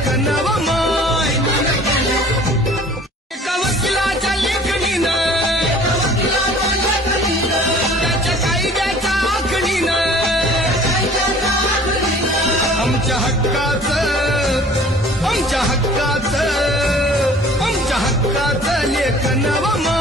लेखन व माय एका वकिलाच्या लेखणीनं त्याच्या कायद्याच्या आखणीनं आमच्या हक्काचं लेखन व माय